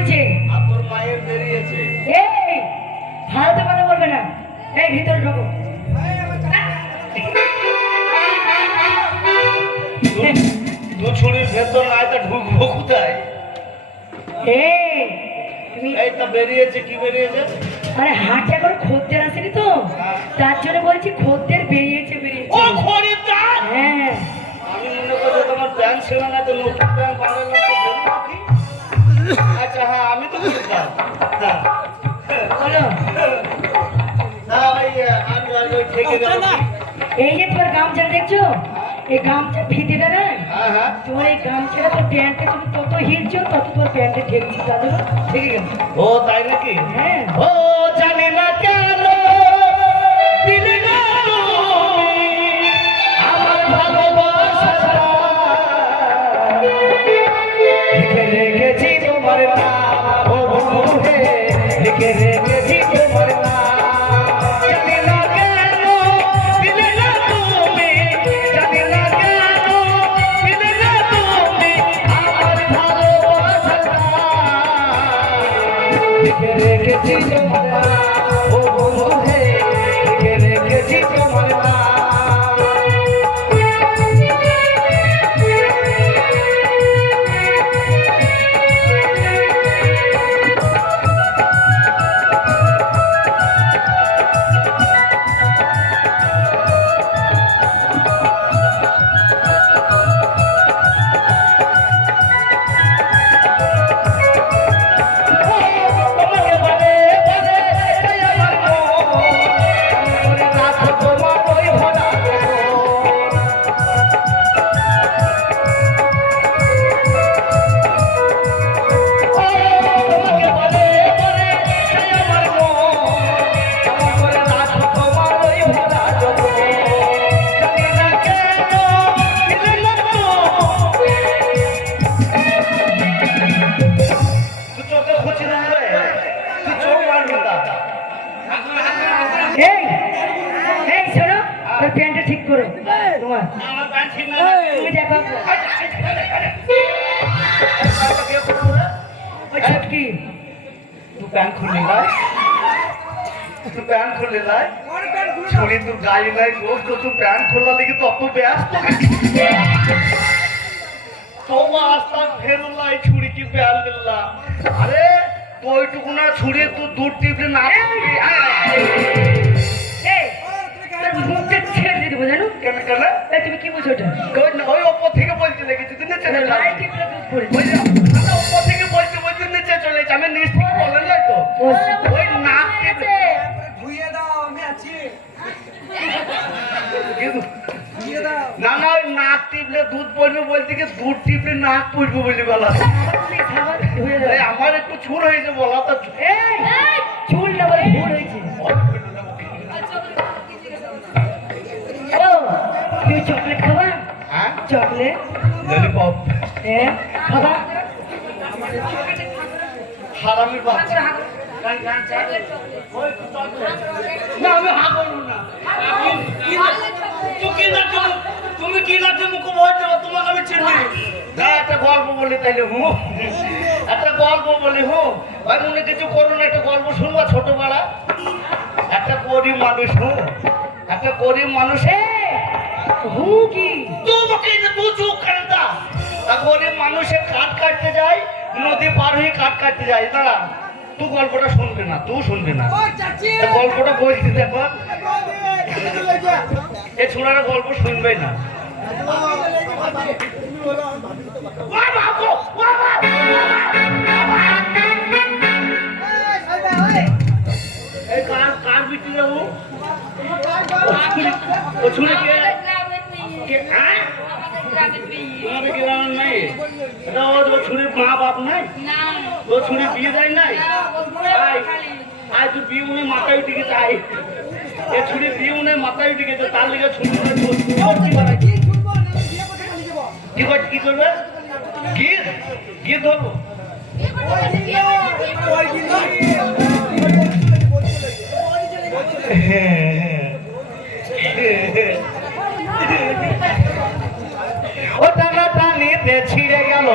চলছে? আর তোর মায়ের বেরিয়েছে। এই ফালতু কথা বলবে না, এই ভিতরে ঢোকো। দু ছুরির ভেতর নাই তা ঢুকবো কোথায়? এই তুমি এই তো বেরিয়েছে। কি বেরিয়েছে? আরে হাটে করে খদ্দের আসেনি তো, তার জন্য বলছি খদ্দের বেরিয়েছে বেরিয়েছে। ও খরিদ্দার! হ্যাঁ আমি মনে করছি তোমার প্যান্ট ছিল না তো নতুন প্যান্ট বানালাম তো বেরিয়ে কি? আচ্ছা হ্যাঁ আমি তো খরিদ্দার। হ্যাঁ বলো। হ্যাঁ ওই আমি ওই ঠেকে গেল। এই যে তোমার গামছাটা দেখছো, এই গামছা ফিতেটা না, হ্যাঁ হ্যাঁ তোমার এই গামছাটা তোর প্যান্টে তুমি তত হিলছো তত তোর প্যান্টে ঠেকছি, তার জন্য ঠিক আছে। ও তাই নাকি? হ্যাঁ ও জানি না কেন দিলে না আমার ভালোবাসাটা লিখে রেখেছি তোমার নাম। ও বন্ধু হে লিখে রেখেছি তোমার নাম। জানি না কেন দিলে না তুমি, জানি না কেন দিলে না তুমি আমার ভালোবাসাটা লিখে রেখেছি তোমার নাম। ও বন্ধু হে লিখে রেখেছি তোমার নাম। তোমাকে বলে বলে এই আমার মন, রাত তোমার ওই ভরা তোমাকে বলে বলে এই আমার মন, রাত তোমার ওই ভরা জানি না কেন দিলে না তুমি। তুই চোখে খুঁজি না রে, তুই চোখ মারবি না। এই এই শোনো, তোর প্যান্টটা ঠিক করো তোমার। আমার প্যান্ট ঠিক না। তুমি দেখো ওই ছটকি तू पैंट खुलने लाई, तू पैंट खुलने लाई, छोड़ी तू गाड़ी लाई दोस्त तो तू पैंट खुलना लेकिन तो अब तो व्यस्त तो वास्ता फिर लाई छुरी की पैर मिलना। अरे कोई टुकना छुरी तू दूर टिपने ना এই তোর মুখটা ছেড়ে দিয়ে দেবো জানো। कहने कहने এই তুমি কি বলছো ওটা? कोई न कोई ऊपर থেকে বলতে লেগেছে তুই নিচে চলে লাইট টিপলে দুধ পড়ে ওই যে আমরা উপর থেকে বলতে বলতে নিচে চলে যাই। আমি নিচ থেকে বলেন না তো ওই নাক টিপে ধুইয়ে দাও, আমি আছি। ধুইয়ে দাও। না না ওই নাক টিপলে দুধ পড়বে বলতে কি দুধ টিপলে নাক পড়বে বলে বলা। খাবার হয়ে যাবে। এই আমার একটু ছুর হয়েছে বলা তো এই চুল না বলে ভুল হয়েছে। ও তুমি চকলেট খাবা? হ্যাঁ চকলেট ললিপপ হ্যাঁ খাবা? হারামির বাচ্চা না আমি হা করবো না। তুমি কি লাগছে মুখ বলছো তোমাকে আমি চিনি না। একটা গল্প বলি তাইলে হু একটা গল্প বলি হু ভাই মনে কিছু করুন একটা গল্প শুনবা ছোটবেলা। একটা গরিব মানুষ হু একটা গরিব মানুষ হু কি তোমাকে তু চুপ খান্দা গরিব মানুষে কাঠ কাটতে যায় নদী পার হয়ে কাঠ কাটতে যায়। দাঁড়া তুই গল্পটা শুনবে না, তুই শুনবে না ও চাচি, গল্পটা বলছি দেখো চলে যা। এ ছোড়ারা গল্প শুনবেই না। এই কার কার বিটি রে ও ও ছুড়ে কে হ্যাঁ তোমাদের গ্রামের নাই এটা ও ছুরির মা বাপ নাই ও ছুরি বিয়ে দেয় নাই আয় তুই বিয়ে উনি মাথায় উঠে গেছে আয় এ ছুরি বিয়ে উনি মাথায় উঠে গেছে তার লিগে ছুরি কি শুনবো না, বিয়ে করতে পারি যাবো। কি করছে কি করবে গীত গীত ধরবো ও টানা টানিতে ছিঁড়ে গেল